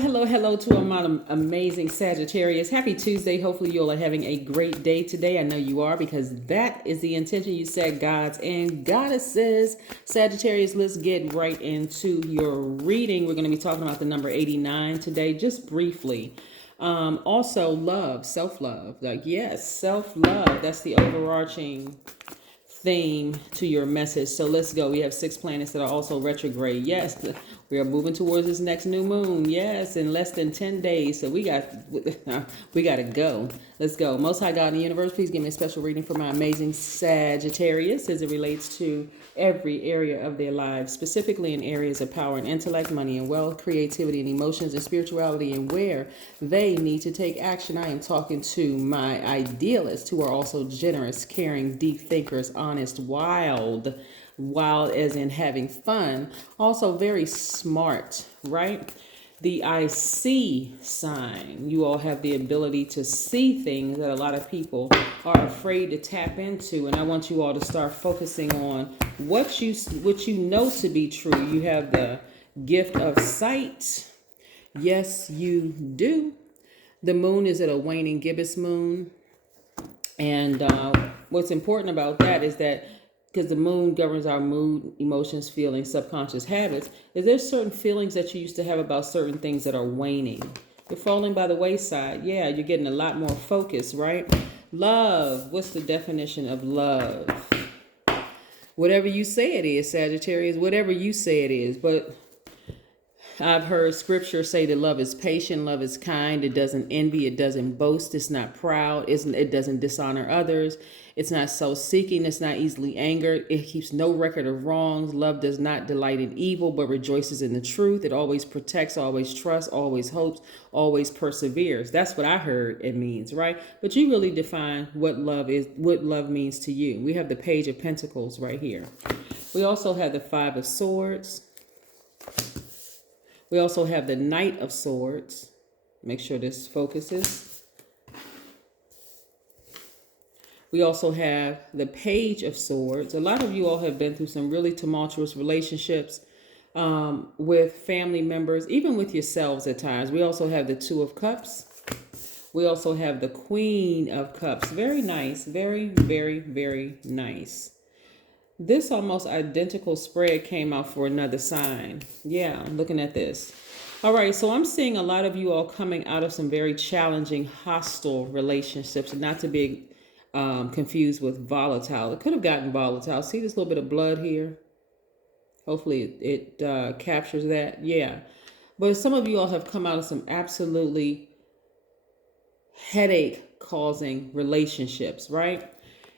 Hello to my amazing Sagittarius. Happy Tuesday. Hopefully you all are having a great day today. I know you are, because that is the intention you set, gods and goddesses. Sagittarius, let's get right into your reading. We're going to be talking about the number 89 today, just briefly. Also love, self-love. Yes, self-love. That's the overarching theme to your message. So let's go. We have 6 planets that are also retrograde. Yes, we are moving towards this next new moon. Yes, in less than 10 days. So we got to go. Let's go. Most High God in the universe, please give me a special reading for my amazing Sagittarius as it relates to every area of their lives, specifically in areas of power and intellect, money and wealth, creativity and emotions and spirituality, and where they need to take action. I am talking to my idealists who are also generous, caring, deep thinkers, honest, wild as in having fun, also very smart, right? The I see sign. You all have the ability to see things that a lot of people are afraid to tap into, and I want you all to start focusing on what you know to be true. You have the gift of sight. Yes, you do. The moon is at a waning gibbous moon, and what's important about that is that, because the moon governs our mood, emotions, feelings, subconscious habits, is there certain feelings that you used to have about certain things that are waning. You're falling by the wayside. Yeah, you're getting a lot more focus, right? Love. What's the definition of love? Whatever you say it is, Sagittarius, whatever you say it is. But I've heard scripture say that love is patient, love is kind, it doesn't envy, it doesn't boast, it's not proud, it doesn't dishonor others, it's not self-seeking, it's not easily angered, it keeps no record of wrongs. Love does not delight in evil, but rejoices in the truth. It always protects, always trusts, always hopes, always perseveres. That's what I heard it means, right? But you really define what love is, what love means to you. We have the Page of Pentacles right here. We also have the Five of Swords. We also have the Knight of Swords. Make sure this focuses. We also have the Page of Swords. A lot of you all have been through some really tumultuous relationships with family members, even with yourselves at times. We also have the Two of Cups. We also have the Queen of Cups. Very nice. Very, very, very nice. This almost identical spread came out for another sign. Yeah, I'm looking at this. All right, so I'm seeing a lot of you all coming out of some very challenging, hostile relationships, and not to be confused with volatile. It could have gotten volatile. See this little bit of blood here? Hopefully it captures that. Yeah. But some of you all have come out of some absolutely headache-causing relationships, right?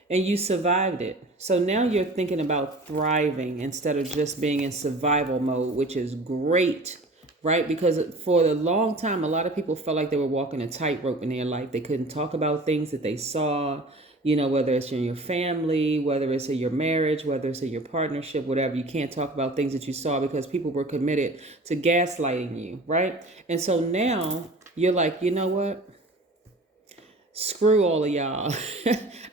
And you survived it. So now you're thinking about thriving instead of just being in survival mode, which is great, right? Because for a long time, a lot of people felt like they were walking a tightrope in their life. They couldn't talk about things that they saw, whether it's in your family, whether it's in your marriage, whether it's in your partnership, whatever. You can't talk about things that you saw because people were committed to gaslighting you, right? And so now you're like, you know what? Screw all of y'all.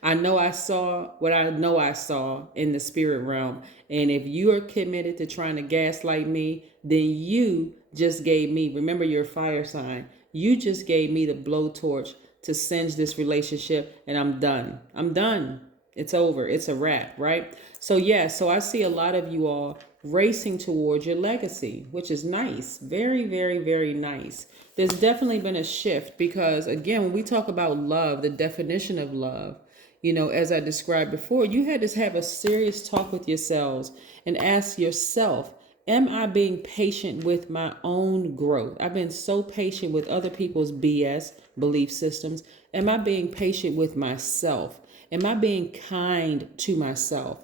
I know I saw what I know I saw in the spirit realm. And if you are committed to trying to gaslight me, then you just gave me, remember your fire sign, you just gave me the blowtorch to singe this relationship, and I'm done. I'm done. It's over. It's a wrap, right? So yeah, so I see a lot of you all racing towards your legacy, which is nice. Very, very, very nice. There's definitely been a shift because, again, when we talk about love, the definition of love, as I described before, you had to have a serious talk with yourselves and ask yourself, am I being patient with my own growth? I've been so patient with other people's BS, belief systems. Am I being patient with myself? Am I being kind to myself?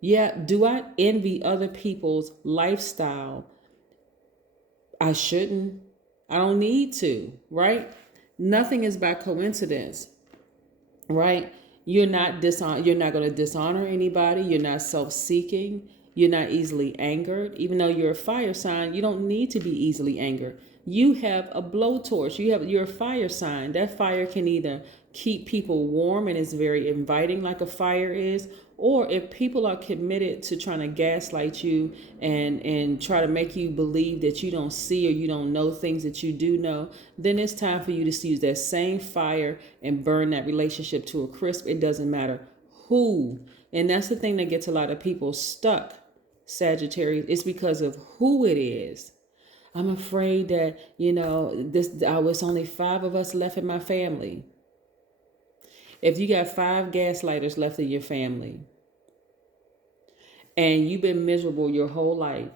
Yeah, do I envy other people's lifestyle? I shouldn't. I don't need to, right? Nothing is by coincidence, right? You're not going to dishonor anybody. You're not self-seeking. You're not easily angered. Even though you're a fire sign, you don't need to be easily angered. You have a blowtorch. You're a fire sign. That fire can either keep people warm and is very inviting like a fire is, or if people are committed to trying to gaslight you and try to make you believe that you don't see or you don't know things that you do know, then it's time for you to use that same fire and burn that relationship to a crisp. It doesn't matter who. And that's the thing that gets a lot of people stuck, Sagittarius. It's because of who it is. I'm afraid that, it's only 5 of us left in my family. If you got 5 gaslighters left in your family and you've been miserable your whole life,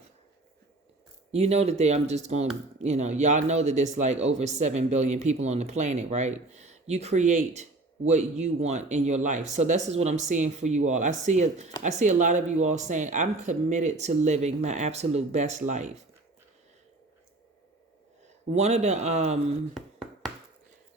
you know that I'm just going to, y'all know that there's like over 7 billion people on the planet, right? You create what you want in your life. So this is what I'm seeing for you all. I see a lot of you all saying, I'm committed to living my absolute best life. One of the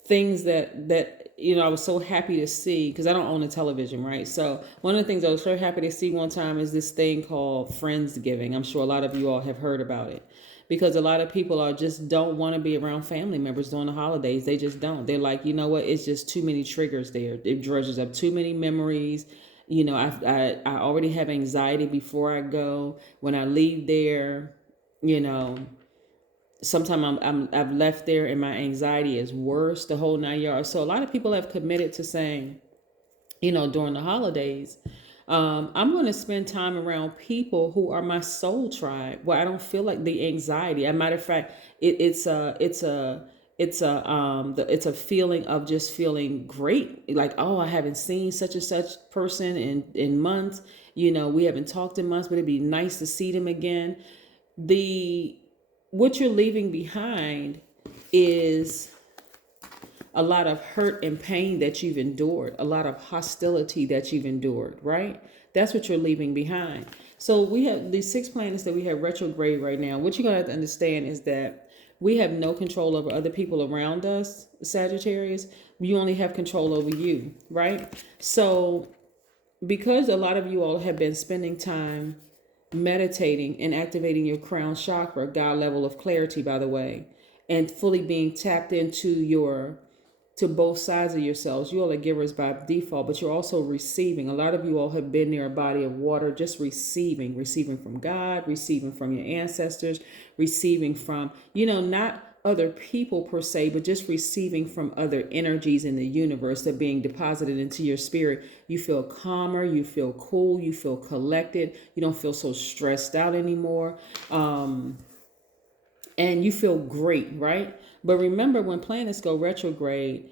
things that I was so happy to see, because I don't own a television, right? So one of the things I was so happy to see one time is this thing called Friendsgiving. I'm sure a lot of you all have heard about it, because a lot of people just don't want to be around family members during the holidays. They just don't. They're like, you know what? It's just too many triggers there. It dredges up too many memories. I already have anxiety before I go. When I leave there, sometimes I've left there and my anxiety is worse, the whole 9 yards. So a lot of people have committed to saying, during the holidays, I'm going to spend time around people who are my soul tribe, where I don't feel like the anxiety. As a matter of fact, it's a feeling of just feeling great. Like, oh, I haven't seen such and such person in months. We haven't talked in months, but it'd be nice to see them again. What you're leaving behind is a lot of hurt and pain that you've endured, a lot of hostility that you've endured, right? That's what you're leaving behind. So we have these 6 planets that we have retrograde right now. What you're going to have to understand is that we have no control over other people around us, Sagittarius. You only have control over you, right? So because a lot of you all have been spending time meditating and activating your crown chakra, God level of clarity, by the way, and fully being tapped into to both sides of yourselves. You all are givers by default, but you're also receiving. A lot of you all have been near a body of water, just receiving from God, receiving from your ancestors, receiving from, not other people per se, but just receiving from other energies in the universe that are being deposited into your spirit. You feel calmer, you feel cool, you feel collected, you don't feel so stressed out anymore. And you feel great, right? But remember, when planets go retrograde,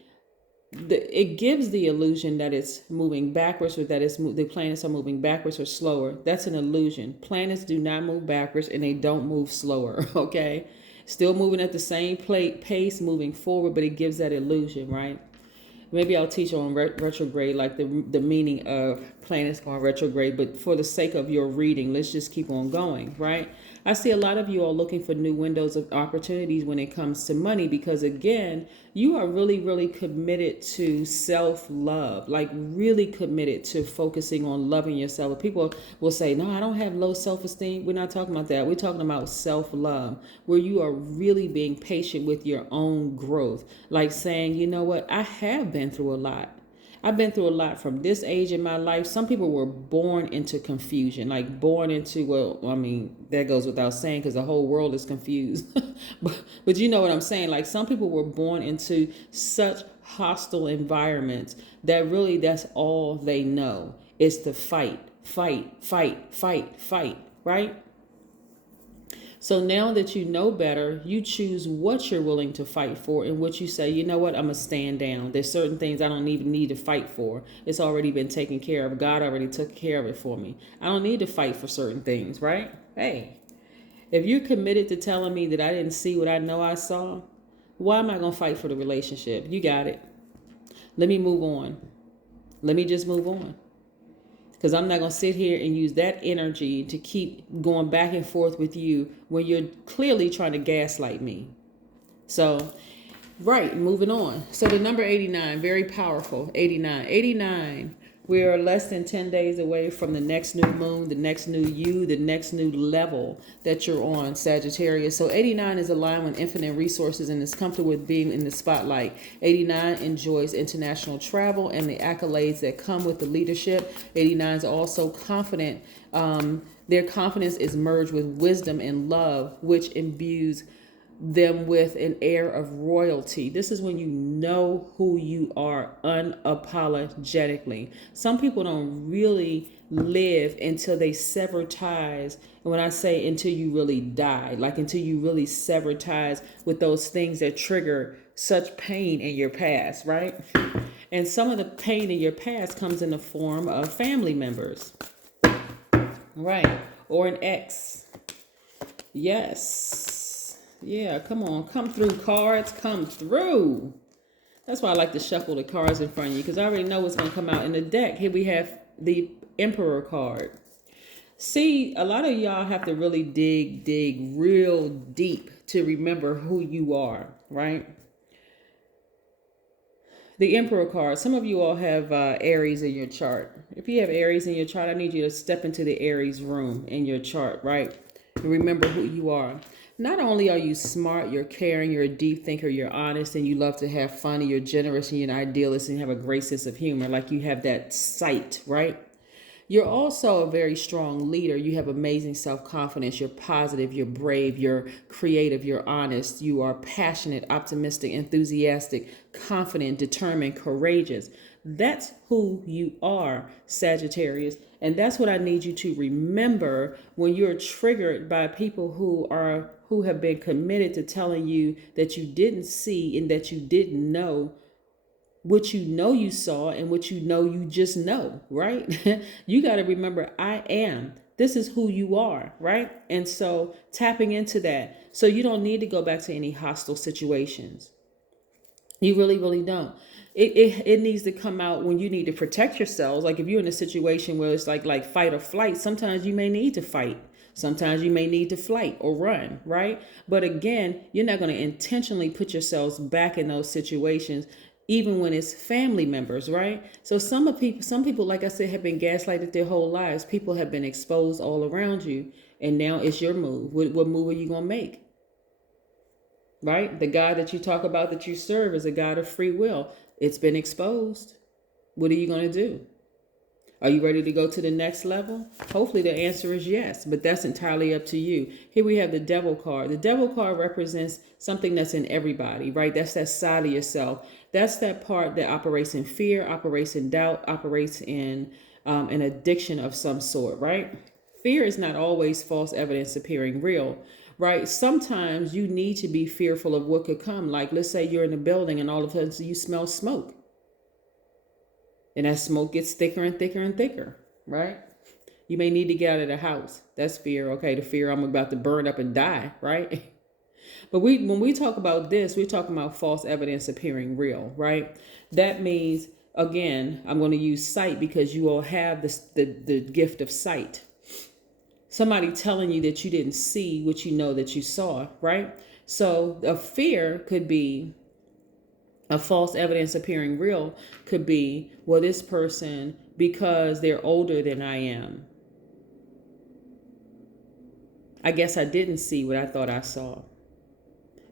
it gives the illusion that it's moving backwards, or that the planets are moving backwards or slower. That's an illusion. Planets do not move backwards, and they don't move slower, okay? Still moving at the same pace, moving forward, but it gives that illusion, right? Maybe I'll teach on retrograde, like the meaning of planets going retrograde. But for the sake of your reading, let's just keep on going, right? I see a lot of you are looking for new windows of opportunities when it comes to money, because again, you are really, really committed to self-love, like really committed to focusing on loving yourself. People will say, no, I don't have low self-esteem. We're not talking about that. We're talking about self-love, where you are really being patient with your own growth. Like saying, you know what, I have been through a lot. I've been through a lot from this age in my life. Some people were born into confusion, like born into, that goes without saying, because the whole world is confused. but you know what I'm saying? Like some people were born into such hostile environments that really that's all they know is to fight, right? So now that you know better, you choose what you're willing to fight for, and what you say, you know what, I'm going to stand down. There's certain things I don't even need to fight for. It's already been taken care of. God already took care of it for me. I don't need to fight for certain things, right? Hey, if you're committed to telling me that I didn't see what I know I saw, why am I going to fight for the relationship? You got it. Let me move on. Let me just move on. Because I'm not going to sit here and use that energy to keep going back and forth with you when you're clearly trying to gaslight me. So, right, moving on. So the number 89, very powerful. 89 We are less than 10 days away from the next new moon, the next new you, the next new level that you're on, Sagittarius. So 89 is aligned with infinite resources and is comfortable with being in the spotlight. 89 enjoys international travel and the accolades that come with the leadership. 89 is also confident. Their confidence is merged with wisdom and love, which imbues them with an air of royalty. This is when you know who you are unapologetically. Some people don't really live until they sever ties. And when I say until you really die, like until you really sever ties with those things that trigger such pain in your past, right? And some of the pain in your past comes in the form of family members, right? Or an ex. Yes. Yeah, come on. Come through, cards. Come through. That's why I like to shuffle the cards in front of you, because I already know what's going to come out in the deck. Here we have the Emperor card. See, a lot of y'all have to really dig real deep to remember who you are, right? The Emperor card. Some of you all have Aries in your chart. If you have Aries in your chart, I need you to step into the Aries room in your chart, right? And remember who you are. Not only are you smart, you're caring, you're a deep thinker, you're honest, and you love to have fun, and you're generous, and you're an idealist, and you have a great sense of humor, like you have that sight, right? You're also a very strong leader. You have amazing self-confidence. You're positive, you're brave, you're creative, you're honest, you are passionate, optimistic, enthusiastic, confident, determined, courageous. That's who you are, Sagittarius. And that's what I need you to remember when you're triggered by people who have been committed to telling you that you didn't see and that you didn't know what you know you saw and what you know you just know, right? You got to remember, I am. This is who you are, right? And so tapping into that. So you don't need to go back to any hostile situations. You really don't. It needs to come out when you need to protect yourselves. Like if you're in a situation where it's like fight or flight, sometimes you may need to fight. Sometimes you may need to flight or run, right? But again, you're not going to intentionally put yourselves back in those situations, even when it's family members, right? So some people, like I said, have been gaslighted their whole lives. People have been exposed all around you, and now it's your move. What move are you going to make? Right? The God that you talk about that you serve is a God of free will. It's been exposed. What are you going to do? Are you ready to go to the next level? Hopefully the answer is yes, but that's entirely up to you. Here we have the Devil card. The Devil card represents something that's in everybody, right? That's that side of yourself. That's that part that operates in fear, operates in doubt, operates in an addiction of some sort, right? Fear is not always false evidence appearing real, right? Sometimes you need to be fearful of what could come. Like, let's say you're in a building and all of a sudden you smell smoke. And that smoke gets thicker and thicker and thicker, right? You may need to get out of the house. That's fear. Okay, the fear I'm about to burn up and die, right? But when we talk about this, we're talking about false evidence appearing real, right? That means, again, I'm going to use sight because you all have the gift of sight. Somebody telling you that you didn't see what you know that you saw, right? So a fear could be, a false evidence appearing real could be, well, this person, because they're older than I am, I guess I didn't see what I thought I saw.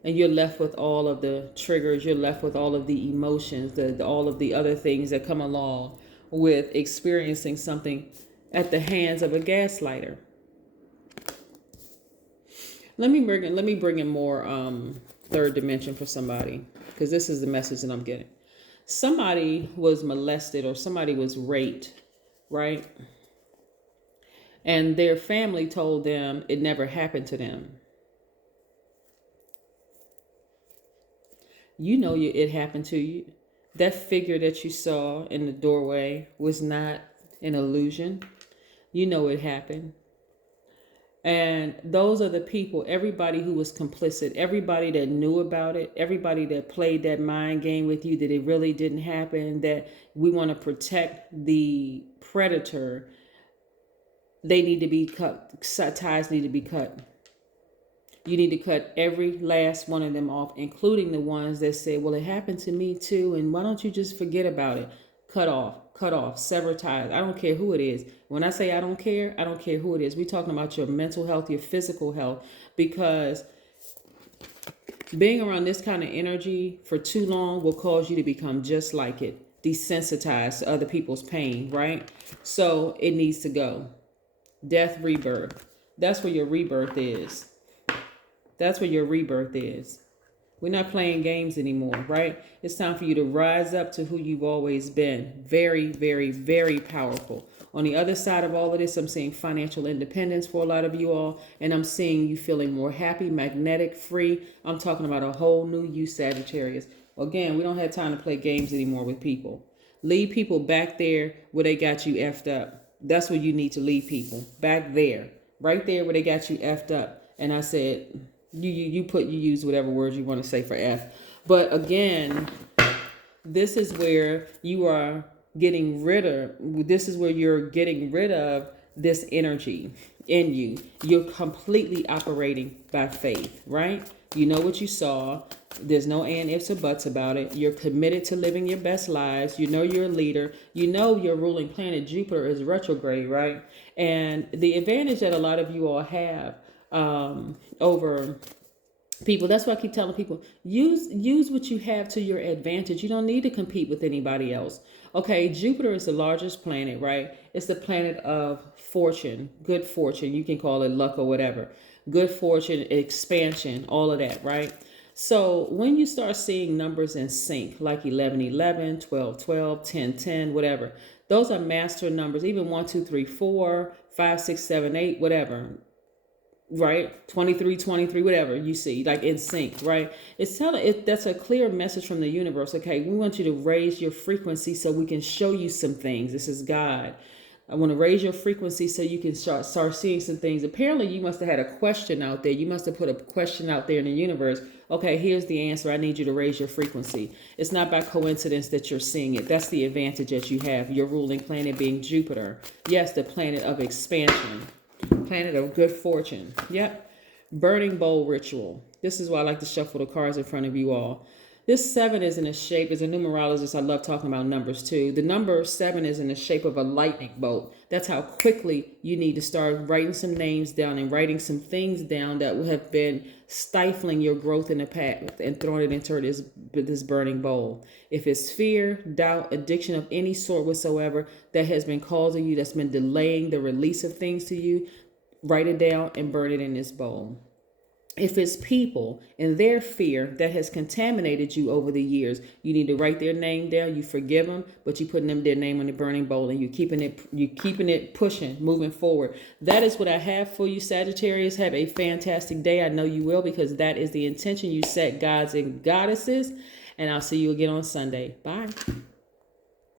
And you're left with all of the triggers, you're left with all of the emotions, all of the other things that come along with experiencing something at the hands of a gaslighter. Let me bring in more third dimension for somebody, because this is the message that I'm getting. Somebody was molested or somebody was raped, right? And their family told them it never happened to them. You know it happened to you. That figure that you saw in the doorway was not an illusion. You know it happened. And those are the people, everybody who was complicit, everybody that knew about it, everybody that played that mind game with you, that it really didn't happen, that we want to protect the predator. They need to be cut. Ties need to be cut. You need to cut every last one of them off, including the ones that say, well, it happened to me too, and why don't you just forget about it? cut off, sever ties. I don't care who it is. When I say I don't care who it is. We're talking about your mental health, your physical health, because being around this kind of energy for too long will cause you to become just like it, desensitized to other people's pain, right? So it needs to go. Death, rebirth. That's where your rebirth is. That's where your rebirth is. We're not playing games anymore, right? It's time for you to rise up to who you've always been. Very, very, very powerful. On the other side of all of this, I'm seeing financial independence for a lot of you all. And I'm seeing you feeling more happy, magnetic, free. I'm talking about a whole new you, Sagittarius. Again, we don't have time to play games anymore with people. Leave people back there where they got you effed up. That's where you need to leave people. Back there. Right there where they got you effed up. And I said... You use whatever words you want to say for F. But again, this is where you're getting rid of this energy in you. You're completely operating by faith, right? You know what you saw. There's no and ifs or buts about it. You're committed to living your best lives. You know you're a leader. You know your ruling planet Jupiter is retrograde, right? And the advantage that a lot of you all have over people. That's why I keep telling people, use what you have to your advantage. You don't need to compete with anybody else. Okay, Jupiter is the largest planet, right? It's the planet of fortune, good fortune. You can call it luck or whatever. Good fortune, expansion, all of that, right? So when you start seeing numbers in sync, like 1111, 1212, 1010, whatever, those are master numbers. Even 1, 2, 3, 4, 5, 6, 7, 8, whatever. Right? 23, whatever you see, like in sync, right? It's telling it. That's a clear message from the universe. Okay, we want you to raise your frequency so we can show you some things. This is God. I want to raise your frequency so you can start seeing some things. Apparently, you must have had a question out there. You must have put a question out there in the universe. Okay, here's the answer. I need you to raise your frequency. It's not by coincidence that you're seeing it. That's the advantage that you have. Your ruling planet being Jupiter. Yes, the planet of expansion. Planet of good fortune. Yep. Burning bowl ritual. This is why I like to shuffle the cards in front of you all. This 7 is in a shape, as a numerologist, I love talking about numbers too. The number 7 is in the shape of a lightning bolt. That's how quickly you need to start writing some names down and writing some things down that have been stifling your growth in the past and throwing it into this burning bowl. If it's fear, doubt, addiction of any sort whatsoever that has been causing you, that's been delaying the release of things to you, write it down and burn it in this bowl. If it's people and their fear that has contaminated you over the years, you need to write their name down. You forgive them, but you're putting their name on the burning bowl and you're keeping it pushing, moving forward. That is what I have for you, Sagittarius. Have a fantastic day. I know you will, because that is the intention you set, gods and goddesses. And I'll see you again on Sunday. Bye.